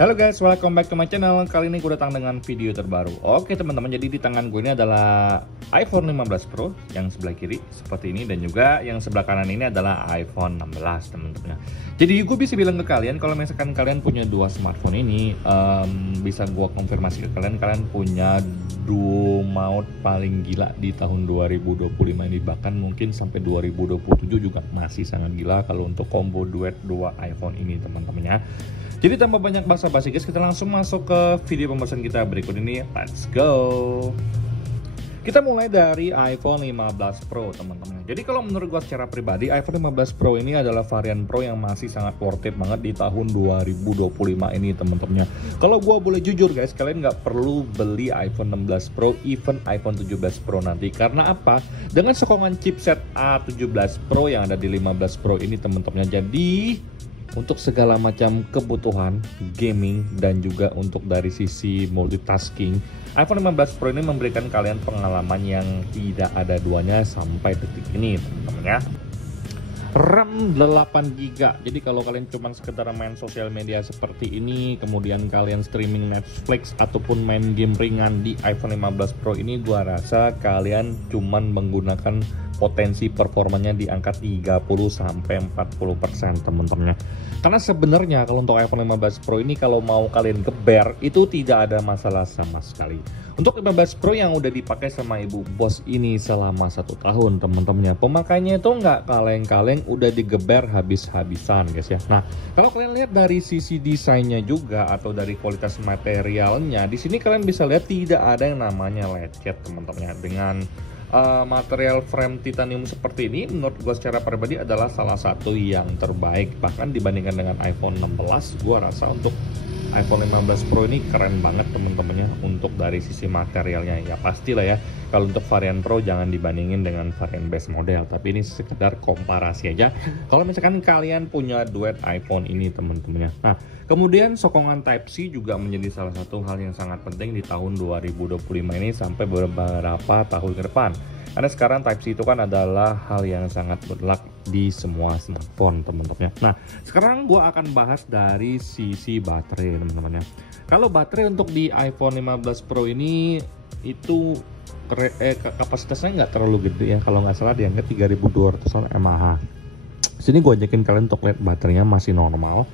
Halo guys, welcome back to my channel. Kali ini gue datang dengan video terbaru. Oke teman-teman, jadi di tangan gue ini adalah iPhone 15 Pro yang sebelah kiri seperti ini, dan juga yang sebelah kanan ini adalah iPhone 16 teman-teman. Jadi gue bisa bilang ke kalian, kalau misalkan kalian punya dua smartphone ini, bisa gue konfirmasi ke kalian, kalian punya duo maut paling gila di tahun 2025 ini. Bahkan mungkin sampai 2027 juga masih sangat gila kalau untuk combo duet dua iPhone ini teman-temannya. Jadi tanpa banyak basa-basi guys, kita langsung masuk ke video pembahasan kita berikut ini. Let's go. Kita mulai dari iPhone 15 Pro teman-teman. Jadi kalau menurut gua secara pribadi, iPhone 15 Pro ini adalah varian Pro yang masih sangat worth it banget di tahun 2025 ini teman-teman. Kalau gua boleh jujur guys, kalian nggak perlu beli iPhone 16 Pro, even iPhone 17 Pro nanti. Karena apa? Dengan sokongan chipset A17 Pro yang ada di 15 Pro ini teman-teman. Jadi untuk segala macam kebutuhan gaming dan juga untuk dari sisi multitasking, iPhone 15 Pro ini memberikan kalian pengalaman yang tidak ada duanya sampai detik ini teman-teman ya. RAM 8GB. Jadi kalau kalian cuma sekedar main sosial media seperti ini, kemudian kalian streaming Netflix ataupun main game ringan di iPhone 15 Pro ini, gua rasa kalian cuman menggunakan potensi performanya di angka 30-40% teman-teman. Karena sebenarnya kalau untuk iPhone 15 Pro ini, kalau mau kalian geber itu tidak ada masalah sama sekali. Untuk 15 Pro yang udah dipakai sama ibu bos ini selama 1 tahun teman-temannya, pemakainya itu nggak kaleng-kaleng, udah digeber habis-habisan guys ya. Nah, kalau kalian lihat dari sisi desainnya juga atau dari kualitas materialnya, di sini kalian bisa lihat tidak ada yang namanya lecet teman-temannya. Dengan material frame titanium seperti ini, menurut gue secara pribadi adalah salah satu yang terbaik. Bahkan dibandingkan dengan iPhone 16, gue rasa untuk iPhone 15 Pro ini keren banget teman-temannya. Untuk dari sisi materialnya ya pastilah ya, kalau untuk varian Pro jangan dibandingin dengan varian base model, tapi ini sekedar komparasi aja kalau misalkan kalian punya duet iPhone ini teman-temannya. Nah, kemudian sokongan Type-C juga menjadi salah satu hal yang sangat penting di tahun 2025 ini sampai beberapa tahun ke depan. Karena sekarang Type-C itu kan adalah hal yang sangat mutlak di semua smartphone teman-teman. Nah, sekarang gue akan bahas dari sisi baterai teman-teman ya. Kalau baterai untuk di iPhone 15 Pro ini itu kapasitasnya nggak terlalu gede ya. Kalau nggak salah di angka 3200 mAh. Sini gue ajakin kalian untuk lihat baterainya masih normal.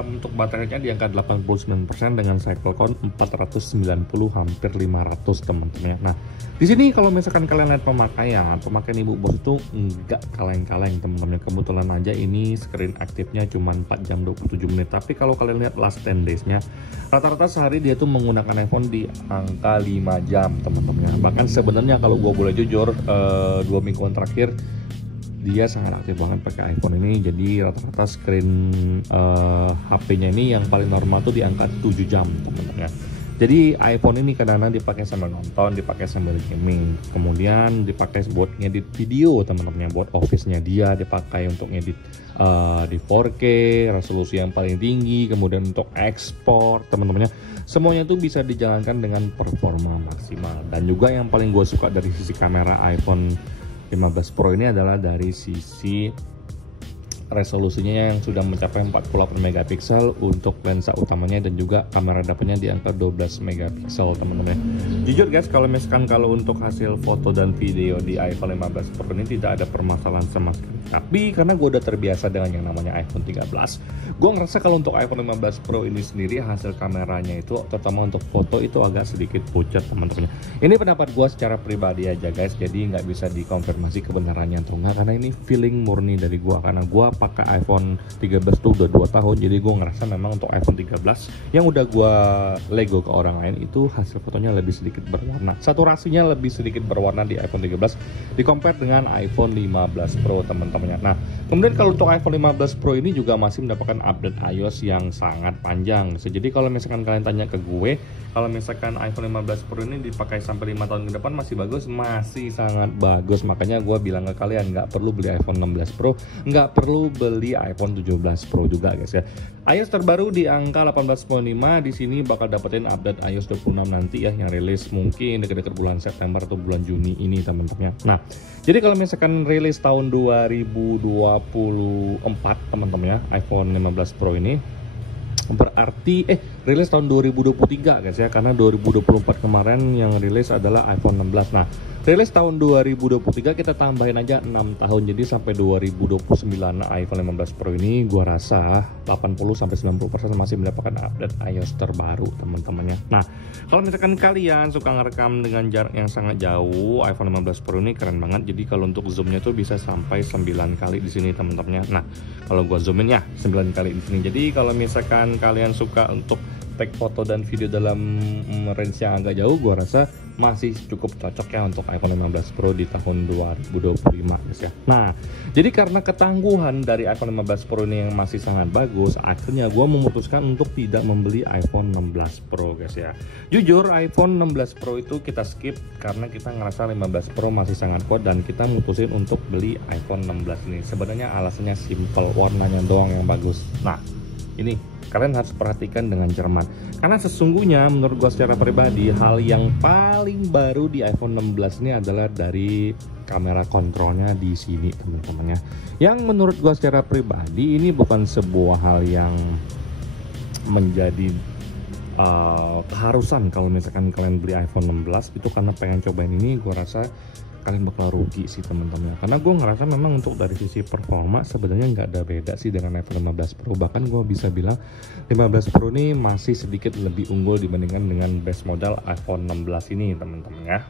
Untuk baterainya di angka 89% dengan cycle count 490 hampir 500 teman-teman. Nah, di sini kalau misalkan kalian lihat pemakaian ibu bos itu enggak kaleng-kaleng teman-teman. Kebetulan aja ini screen aktifnya cuma 4 jam 27 menit. Tapi kalau kalian lihat last 10 days-nya, rata-rata sehari dia tuh menggunakan iPhone di angka 5 jam teman-teman. Bahkan sebenarnya kalau gue boleh jujur, 2 mingguan terakhir dia sangat aktif banget pakai iPhone ini. Jadi rata-rata screen HP-nya ini yang paling normal tuh di angka 7 jam teman-teman ya. Jadi iPhone ini kadang-kadang dipakai sambil nonton, dipakai sambil gaming, kemudian dipakai buat ngedit video teman-teman, buat office-nya dia dipakai untuk ngedit di 4K resolusi yang paling tinggi, kemudian untuk ekspor teman-temannya, semuanya tuh bisa dijalankan dengan performa maksimal. Dan juga yang paling gue suka dari sisi kamera iPhone 15 Pro ini adalah dari sisi resolusinya yang sudah mencapai 48 megapiksel untuk lensa utamanya, dan juga kamera depannya di angka 12 megapiksel teman-teman. Jujur guys, kalau misalkan untuk hasil foto dan video di iPhone 15 Pro ini tidak ada permasalahan sama sekali. Tapi karena gue udah terbiasa dengan yang namanya iPhone 13, gue ngerasa kalau untuk iPhone 15 Pro ini sendiri hasil kameranya itu, terutama untuk foto, itu agak sedikit pucat teman-teman. Ini pendapat gue secara pribadi aja guys, jadi nggak bisa dikonfirmasi kebenarannya atau enggak, karena ini feeling murni dari gue. Karena gue pakai iPhone 13 tuh udah 2 tahun, jadi gue ngerasa memang untuk iPhone 13 yang udah gue lego ke orang lain itu hasil fotonya lebih sedikit berwarna, saturasinya lebih sedikit berwarna di iPhone 13 di compare dengan iPhone 15 Pro teman-temannya. Nah, kemudian kalau untuk iPhone 15 Pro ini juga masih mendapatkan update iOS yang sangat panjang. Jadi kalau misalkan kalian tanya ke gue, kalau misalkan iPhone 15 Pro ini dipakai sampai 5 tahun ke depan masih bagus, masih sangat bagus. Makanya gue bilang ke kalian, nggak perlu beli iPhone 16 Pro, nggak perlu beli iPhone 17 Pro juga guys ya. iOS terbaru di angka 18.5, di sini bakal dapetin update iOS 26 nanti ya, yang rilis mungkin dekat-dekat bulan September atau bulan Juni ini teman-teman. Nah, jadi kalau misalkan rilis tahun 2024 teman-teman ya, iPhone 15 Pro ini Berarti rilis tahun 2023 guys ya, karena 2024 kemarin yang rilis adalah iPhone 16. Nah, rilis tahun 2023 kita tambahin aja 6 tahun, jadi sampai 2029 iPhone 15 Pro ini gua rasa 80-90% masih mendapatkan update iOS terbaru teman-temannya. Nah, kalau misalkan kalian suka ngerekam dengan jarak yang sangat jauh, iPhone 15 Pro ini keren banget. Jadi kalau untuk zoomnya tuh bisa sampai 9 kali di sini teman-temannya. Nah, kalau gua zoomin ya 9 kali di sini. Jadi kalau misalkan kalian suka untuk take foto dan video dalam range yang agak jauh, gua rasa masih cukup cocok ya untuk iPhone 15 Pro di tahun 2025 guys ya. Nah, jadi karena ketangguhan dari iPhone 15 Pro ini yang masih sangat bagus, akhirnya gua memutuskan untuk tidak membeli iPhone 16 Pro guys ya. Jujur iPhone 16 Pro itu kita skip karena kita ngerasa 15 Pro masih sangat kuat dan kita mutusin untuk beli iPhone 16 ini. Sebenarnya alasannya simple, warnanya doang yang bagus. Nah, ini kalian harus perhatikan dengan cermat, karena sesungguhnya menurut gua secara pribadi hal yang paling baru di iPhone 16 ini adalah dari kamera kontrolnya di sini teman-temannya. Yang menurut gua secara pribadi ini bukan sebuah hal yang menjadi keharusan kalau misalkan kalian beli iPhone 16 itu, karena pengen cobain ini gua rasa kalian bakal rugi sih teman-teman, karena gue ngerasa memang untuk dari sisi performa sebenarnya nggak ada beda sih dengan iPhone 15 Pro. Bahkan gue bisa bilang 15 Pro ini masih sedikit lebih unggul dibandingkan dengan base model iPhone 16 ini teman-teman ya.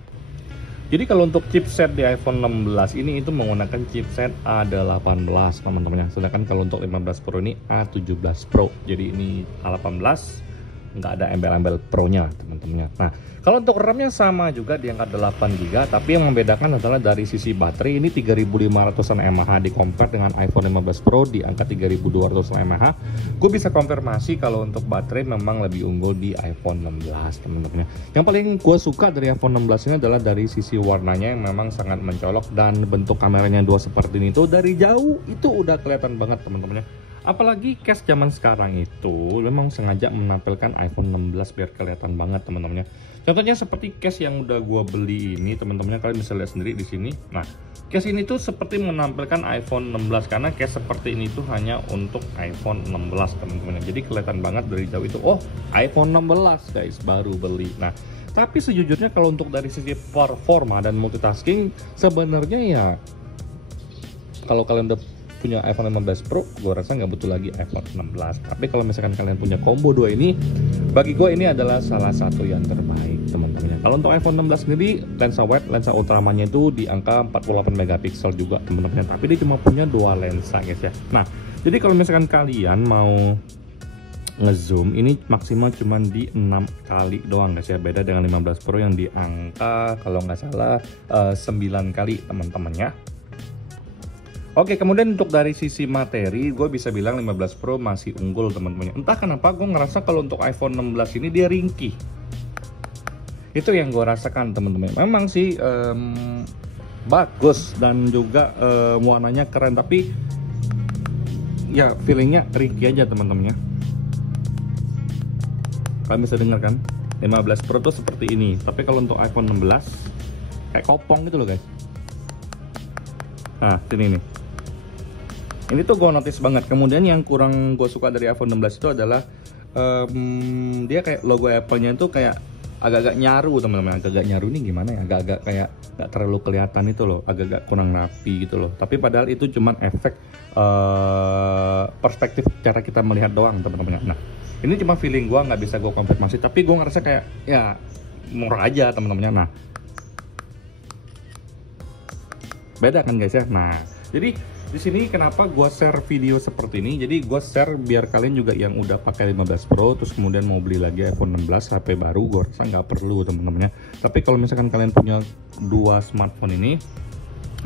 Jadi kalau untuk chipset di iPhone 16 ini itu menggunakan chipset A18 teman-teman ya, sedangkan kalau untuk 15 Pro ini A17 Pro. Jadi ini A18 nggak ada embel-embel Pro-nya teman-temannya. Nah, kalau untuk RAM-nya sama juga di angka 8GB, tapi yang membedakan adalah dari sisi baterai ini 3500-an mAh di compare dengan iPhone 15 Pro di angka 3200-an mAh. Gue bisa konfirmasi kalau untuk baterai memang lebih unggul di iPhone 16 teman-temannya. Yang paling gue suka dari iPhone 16 ini adalah dari sisi warnanya yang memang sangat mencolok, dan bentuk kameranya dua seperti ini tuh dari jauh itu udah kelihatan banget teman-temannya. Apalagi case zaman sekarang itu memang sengaja menampilkan iPhone 16 biar kelihatan banget teman-temannya. Contohnya seperti case yang udah gua beli ini teman-temannya, kalian bisa lihat sendiri di sini. Nah, case ini tuh seperti menampilkan iPhone 16 karena case seperti ini tuh hanya untuk iPhone 16 teman-temannya. Jadi kelihatan banget dari jauh itu, oh iPhone 16 guys baru beli. Nah, tapi sejujurnya kalau untuk dari sisi performa dan multitasking sebenarnya ya, kalau kalian udah punya iPhone 15 Pro, gue rasa nggak butuh lagi iPhone 16. Tapi kalau misalkan kalian punya combo 2 ini, bagi gue ini adalah salah satu yang terbaik teman-teman. Kalau untuk iPhone 16 sendiri, lensa wide, lensa utamanya itu di angka 48 megapiksel juga teman-teman. Tapi dia cuma punya 2 lensa guys ya. Nah, jadi kalau misalkan kalian mau ngezoom ini maksimal cuma di 6 kali doang guys ya, beda dengan 15 Pro yang di angka kalau nggak salah 9 kali teman-temannya. Oke, kemudian untuk dari sisi materi, gue bisa bilang 15 Pro masih unggul teman-teman. Entah kenapa gue ngerasa kalau untuk iPhone 16 ini dia ringkih. Itu yang gue rasakan teman-teman. Memang sih bagus dan juga warnanya keren, tapi ya feelingnya ringkih aja teman-temannya. Kalian bisa dengar kan, 15 Pro tuh seperti ini. Tapi kalau untuk iPhone 16 kayak kopong gitu loh guys. Nah, sini nih. Ini tuh gue notice banget. Kemudian yang kurang gue suka dari iPhone 16 itu adalah dia kayak logo Apple-nya itu kayak agak-agak nyaru teman-teman. Agak-agak nyaru ini gimana ya? Agak-agak kayak nggak terlalu kelihatan itu loh. Agak-agak kurang rapi gitu loh. Tapi padahal itu cuman efek perspektif cara kita melihat doang teman-teman. Nah, ini cuma feeling gue, nggak bisa gue konfirmasi. Tapi gue ngerasa kayak ya murah aja teman-temannya. Nah, beda kan guys ya. Nah, jadi di sini kenapa gue share video seperti ini, jadi gue share biar kalian juga yang udah pakai 15 Pro terus kemudian mau beli lagi iPhone 16 HP baru, gue rasa nggak perlu teman-temannya. Tapi kalau misalkan kalian punya 2 smartphone ini,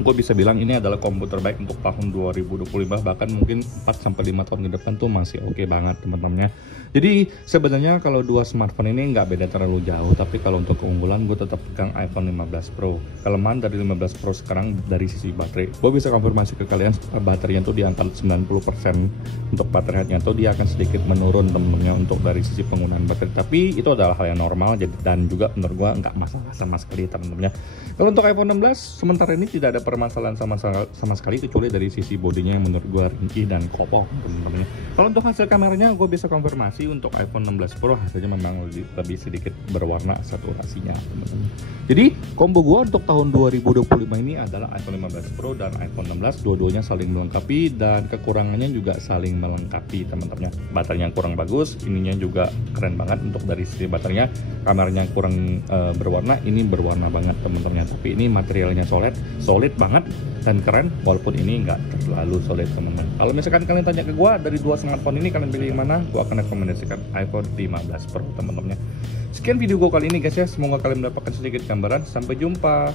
gue bisa bilang ini adalah kombo terbaik untuk tahun 2025, bahkan mungkin 4-5 tahun ke depan tuh masih oke banget teman-temannya. Jadi sebenarnya kalau 2 smartphone ini nggak beda terlalu jauh, tapi kalau untuk keunggulan gue tetap pegang iPhone 15 Pro. Kelemahan dari 15 Pro sekarang dari sisi baterai, gue bisa konfirmasi ke kalian baterainya tuh di angka 90% untuk baterainya tuh dia akan sedikit menurun temen-temennya untuk dari sisi penggunaan baterai. Tapi itu adalah hal yang normal, jadi dan juga menurut gue nggak masalah sama sekali temen-temennya. Kalau untuk iPhone 16 sementara ini tidak ada permasalahan sama sekali kecuali dari sisi bodinya yang menurut gue ringkih dan kopong teman-teman. Kalau untuk hasil kameranya gue bisa konfirmasi untuk iPhone 16 Pro hasilnya memang lebih sedikit berwarna saturasinya teman-teman. Jadi combo gue untuk tahun 2025 ini adalah iPhone 15 Pro dan iPhone 16, dua-duanya saling melengkapi dan kekurangannya juga saling melengkapi teman-teman. Baterainya kurang bagus, ininya juga keren banget untuk dari sisi baterainya. Kameranya kurang berwarna, ini berwarna banget teman-teman. Tapi ini materialnya solid banget dan keren, walaupun ini nggak terlalu solid teman-teman. Kalau misalkan kalian tanya ke gue dari dua smartphone ini kalian pilih yang mana, gue akan rekomendasikan iPhone 15 Pro teman-teman. Sekian video gue kali ini guys ya, semoga kalian mendapatkan sedikit gambaran. Sampai jumpa.